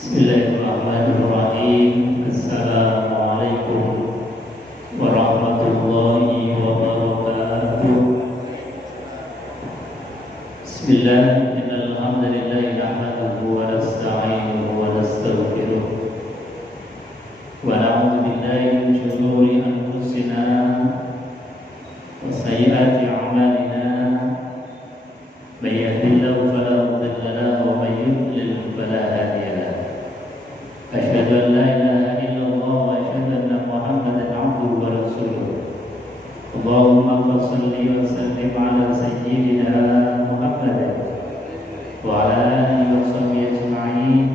Bismillahirrahmanirrahim. Assalamualaikum warahmatullahi wabarakatuh. Bismillah, innal hamdalillah nahmaduhu wa nasta'inuhu wa nastaghfiruh wa na'udzu billahi min shururi anfusina wa sayyiati a'malina. May yahdihillahu fala mudilla lahu wa may yudlil fala hadiya lahu. Asyhadu an la ilaha illallah wa asyhadu anna Muhammadan abduhu wa rasuluh. Allahumma shalli wa sallim ala sayyidina Muhammad wa ala alihi wa sahbihi ajma'in.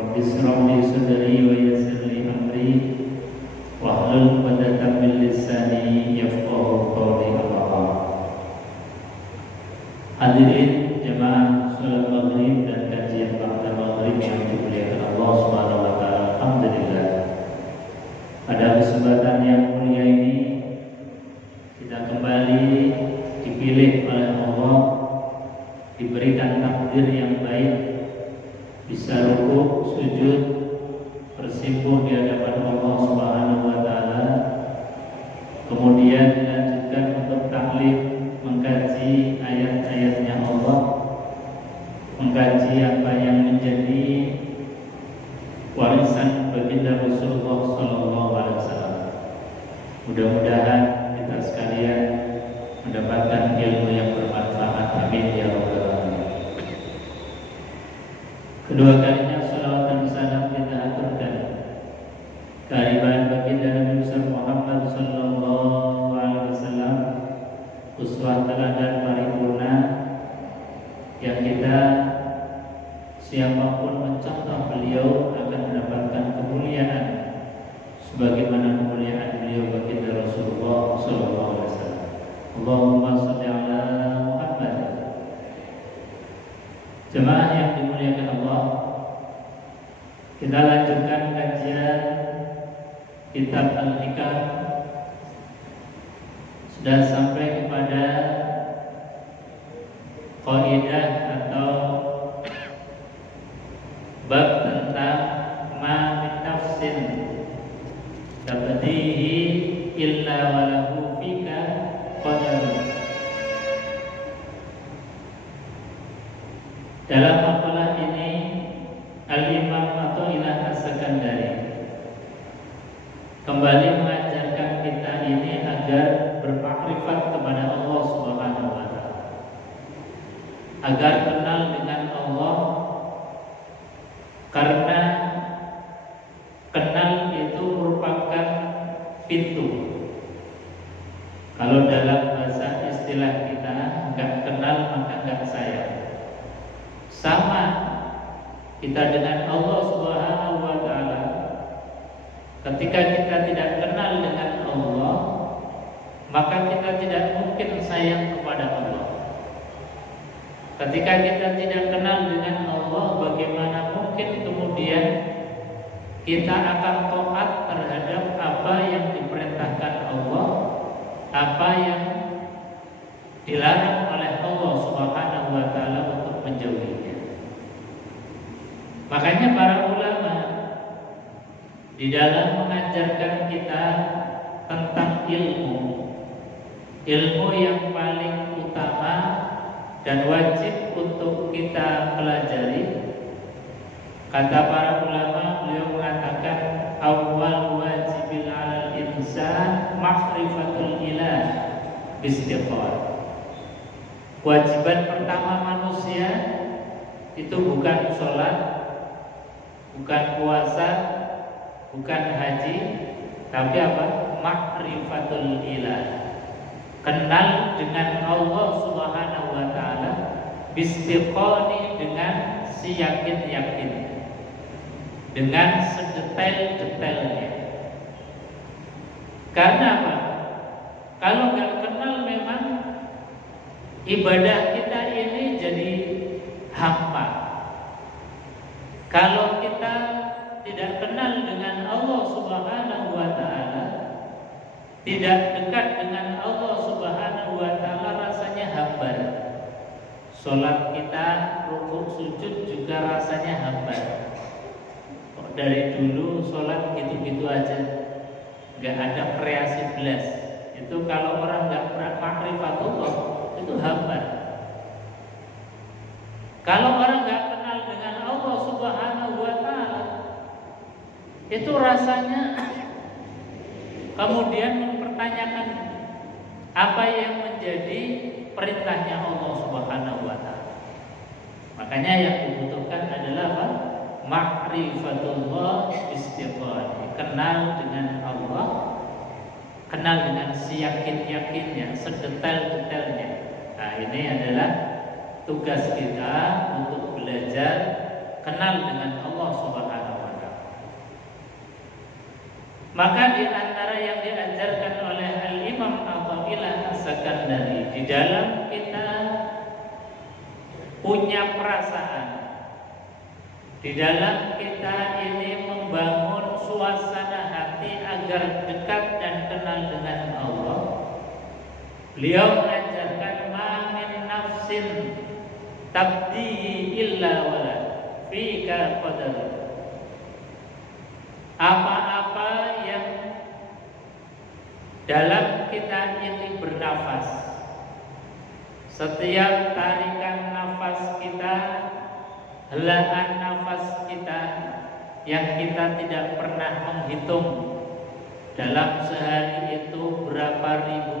Rabbi ishrah li sadri wa yassir li amri wahlul 'uqdatam min lisani yafqahu qawli. Hadirin jemaah salat maghrib dan kajian ba'da maghrib yang dimuliakan Allah Subhanahu wa taala. Alhamdulillah. Pada kesempatan yang mulia ini kita kembali dipilih oleh Allah, diberikan takdir yang baik, bisa rukuk, sujud, bersimpuh di hadapan Allah Subhanahu wa taala. Kemudian dilanjutkan untuk taklim, mengkaji ayat-ayatnya Allah, mengkaji apa yang menjadi warisan baginda Rasulullah sallallahu alaihi wasallam. Mudah-mudahan kita sekalian mendapatkan ilmu yang bermanfaat. Amin ya rabbal alamin. Kedua kalinya salawat dan salam kita aturkan kehadiran baginda Nabi Muhammad sallallahu alaihi wasallam, uswah teladan paripurna yang kita siapapun mencontoh beliau akan mendapatkan kemuliaan sebagaimana kemuliaan beliau baginda Rasulullah sallallahu alaihi wasallam. Allahumma shalli ala Muhammad. Jemaah yang dimuliakan Allah, kita lanjutkan kajian kitab Al-Hikam. Sudah sampai kepada qaidah atau bab tentang ma min nafsin tabdihi illa walahu fika qadar. Dalam makalah ini Al-Imam Athaillah As-Sakandari kembali mengajarkan kita ini agar bermakrifat kepada Allah Subhanahu wa taala, agar kenal dengan Allah, karena kenal itu merupakan pintu. Kalau dalam bahasa istilah kita, enggak kenal maka enggak sayang. Sama kita dengan Allah Subhanahu wa taala. Ketika kita tidak kenal dengan Allah, maka kita tidak mungkin sayang kepada Allah. Ketika kita tidak kenal dengan Allah, bagaimana mungkin kemudian kita akan taat terhadap apa yang diperintahkan Allah, apa yang dilarang oleh Allah Subhanahu wa taala untuk menjauhinya. Makanya para ulama di dalam mengajarkan kita tentang ilmu yang paling utama dan wajib untuk kita pelajari, kata para ulama, beliau mengatakan awwal wajibil 'alal insan ma'rifatul ilah bistiqamah. Kewajiban pertama manusia itu bukan sholat, bukan puasa, bukan haji, tapi apa? Ma'rifatul ilah. Kenal dengan Allah Subhanahu wa taala bistiqoni, dengan si yakin-yakin, dengan sedetail-detailnya. Karena apa? Kalau nggak kenal memang ibadah kita ini jadi hampa. Kalau kita tidak kenal dengan Allah Subhanahu wa taala, tidak dekat dengan Allah Subhanahu wa taala, rasanya hambar. Sholat kita, rukuk, sujud juga rasanya hambar. dari dulu sholat gitu-gitu aja, nggak ada kreasi belas. Itu kalau orang nggak ma'rifatullah itu hambar. Kalau orang nggak kenal dengan Allah Subhanahu wa Ta'ala, itu rasanya kemudian mempertanyakan apa yang menjadi perintahnya Allah Subhanahu wa Ta'ala. Makanya yang dibutuhkan adalah apa? Ma'rifatullah istiqamah. Kenal dengan Allah, kenal dengan seyakin-yakinnya, sedetail-detailnya. Nah, ini adalah tugas kita untuk belajar kenal dengan Allah Subhanahu wa Ta'ala. Maka di antara yang diajarkan oleh Al-Imam Athaillah As-Sakandari, di dalam kita punya perasaan, di dalam kita ini membangun suasana hati agar dekat dan kenal dengan Allah, beliau mengajarkan ma min nafsin tabdihi illa wala fika qadar. Apa-apa yang dalam kita ini bernafas, setiap tarikan nafas kita, helaan nafas kita yang kita tidak pernah menghitung dalam sehari itu berapa ribu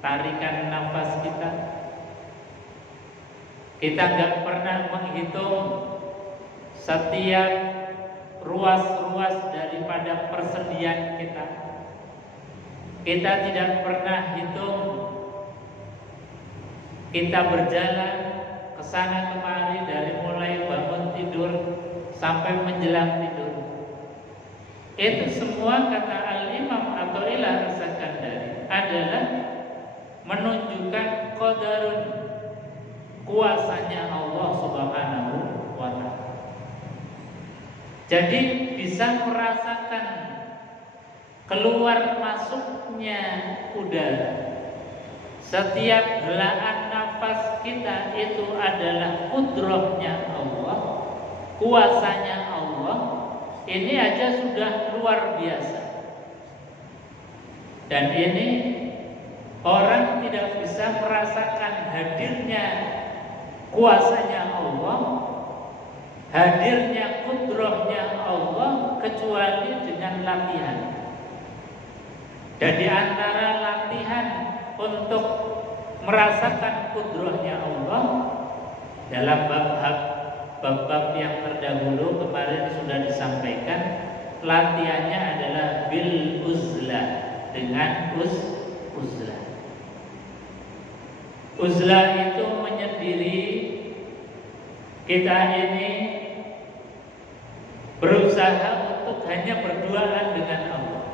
tarikan nafas kita. Kita nggak pernah menghitung setiap ruas-ruas daripada persediaan kita. Kita tidak pernah hitung kita berjalan ke sana kemari dari mulai bangun tidur sampai menjelang tidur. Itu semua kata Al-Imam Athaillah As-Sakandari adalah menunjukkan qadarun, kuasanya Allah Subhanahu wa Ta'ala. Jadi bisa merasakan keluar masuknya udara. Setiap helaan nafas kita itu adalah kudrahnya Allah, kuasanya Allah. Ini aja sudah luar biasa. Dan ini orang tidak bisa merasakan hadirnya kuasanya Allah, hadirnya kudrahnya Allah kecuali dengan latihan. Dan di antara latihan untuk merasakan kudrahnya Allah, dalam bab-bab yang terdahulu kemarin sudah disampaikan, latihannya adalah bil uzlah, dengan uzlah. Uzlah itu menyendiri. Kita ini berusaha untuk hanya berduaan dengan Allah.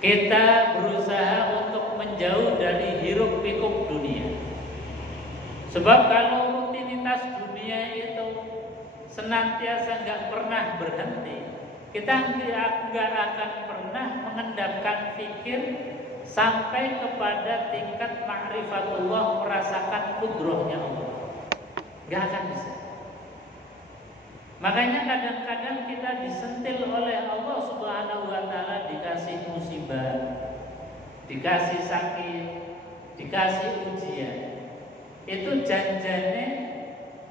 Kita berusaha untuk menjauh dari hiruk pikuk dunia. Sebab kalau rutinitas dunia itu senantiasa nggak pernah berhenti, kita nggak akan pernah mengendapkan pikir sampai kepada tingkat ma'rifatullah, merasakan kudrahnya Allah. Nggak akan bisa. Makanya kadang-kadang kita disentil oleh Allah Subhanahu wa Ta'ala, dikasih musibah, dikasih sakit, dikasih ujian. Itu janjane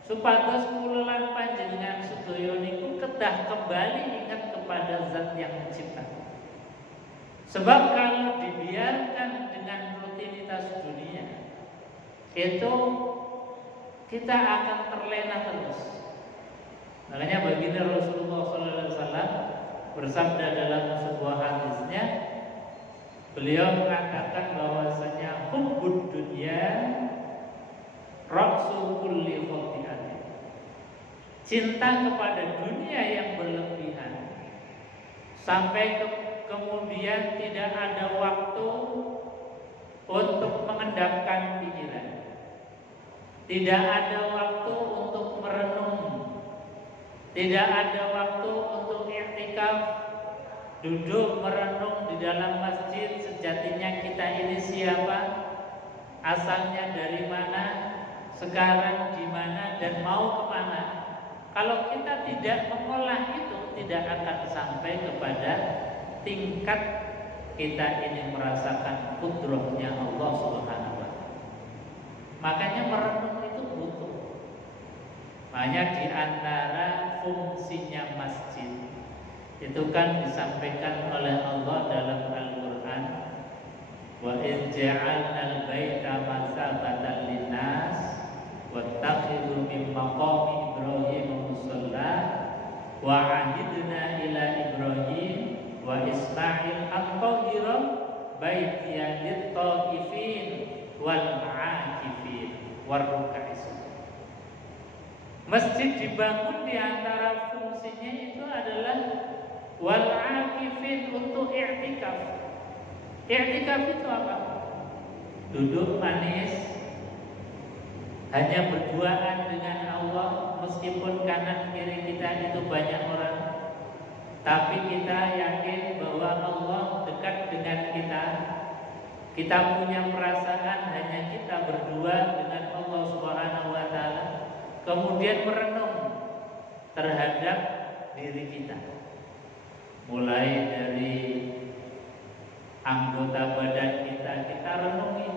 supados kula lan panjenengan sedaya niku kedah kembali ingat kepada Zat yang menciptakan. Sebab kalau dibiarkan dengan rutinitas dunia, itu kita akan terlena terus. Makanya baginda Rasulullah SAW bersabda dalam sebuah hadisnya, beliau mengatakan bahwasanya hubbud dunya ra'su kulli khati'atin. Cinta kepada dunia yang berlebihan sampai kemudian tidak ada waktu untuk mengendapkan pikiran, tidak ada waktu untuk merenung, tidak ada waktu untuk i'tikaf, duduk merenung di dalam masjid sejatinya kita ini siapa, asalnya dari mana, sekarang di mana, dan mau kemana. Kalau kita tidak mengolah itu, tidak akan sampai kepada tingkat kita ini merasakan kudrahnya Allah Subhanahu wa Ta'ala. Makanya merenung itu butuh. Makanya di antara fungsinya masjid itu kan disampaikan oleh Allah dalam Al-Qur'an, wa in ja'alnal baita masabatan linnas wattakhidhu min maqami Ibrahim musalla wa ahidna ila Ibrahim wa Ismail at-tahira baitiya lit-taifin wal 'akifin war-ruk'is. Masjid dibangun di antara fungsinya itu adalah wal 'akifin, untuk i'tikaf. I'tikaf itu apa? Duduk manis, hanya berduaan dengan Allah, meskipun kanan kiri kita itu banyak orang, tapi kita yakin bahwa Allah dekat dengan kita. Kita punya perasaan hanya kita berdua dengan Allah Subhanahu wa Ta'ala. Kemudian merenung terhadap diri kita, mulai dari anggota badan kita renungi,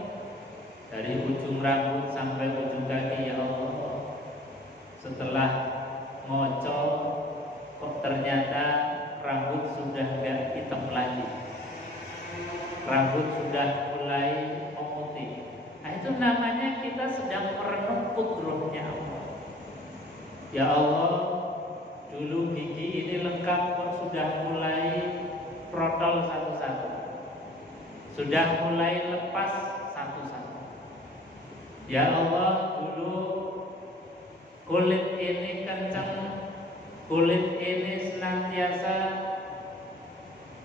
dari ujung rambut sampai ujung kaki. Ya Allah, setelah ngocok kok ternyata rambut sudah gak hitam lagi, rambut sudah mulai memutih. Nah, itu namanya kita sedang merenung kudrahnya Allah. Ya Allah, dulu gigi ini lengkap kok sudah mulai protol satu-satu, sudah mulai lepas satu-satu. Ya Allah, dulu kulit ini kencang, kulit ini senantiasa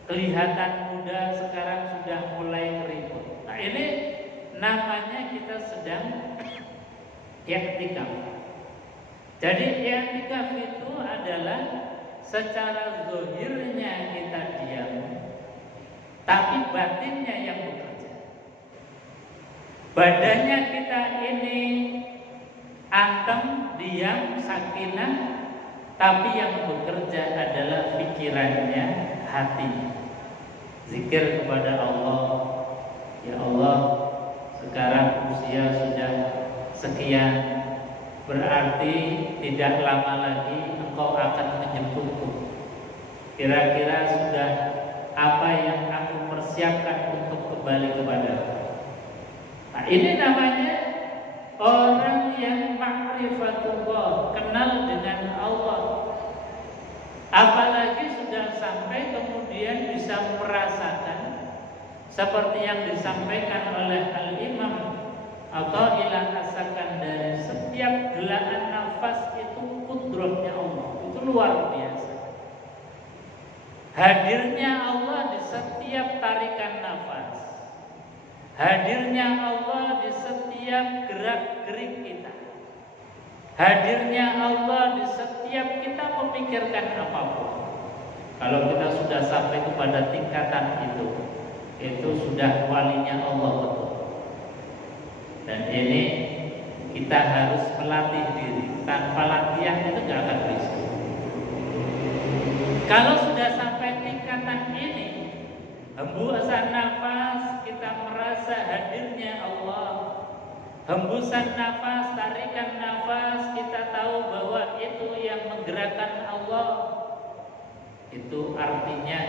kelihatan muda, sekarang sudah mulai keriput. Nah, ini namanya kita sedang i'tikaf. Jadi i'tikaf itu adalah secara zahirnya kita diam, tapi batinnya yang bekerja. Badannya kita ini anteng, diam, sakinah, tapi yang bekerja adalah pikirannya, hatinya. Zikir kepada Allah. Ya Allah, sekarang usia sudah sekian, berarti tidak lama lagi Engkau akan menjemputku. Kira-kira sudah apa yang aku persiapkan untuk kembali kepadamu. Nah, ini namanya orang yang ma'rifatullah, kenal dengan Allah. Apalagi sudah sampai kemudian bisa merasakan seperti yang disampaikan oleh Al-Imam Atha'illah As-Sakandari, setiap gelaan nafas itu kudrahnya Allah, itu luar biasa. Hadirnya Allah di setiap tarikan nafas, hadirnya Allah di setiap gerak-gerik kita, hadirnya Allah di setiap kita memikirkan apapun. Kalau kita sudah sampai kepada tingkatan itu sudah walinya Allah betul. Dan ini kita harus melatih diri. Tanpa latihan itu gak akan bisa. Kalau sudah sampai tingkatan ini, hembusan nafas kita merasa hadirnya Allah. Hembusan nafas, tarikan nafas, kita tahu bahwa itu yang menggerakkan Allah. Itu artinya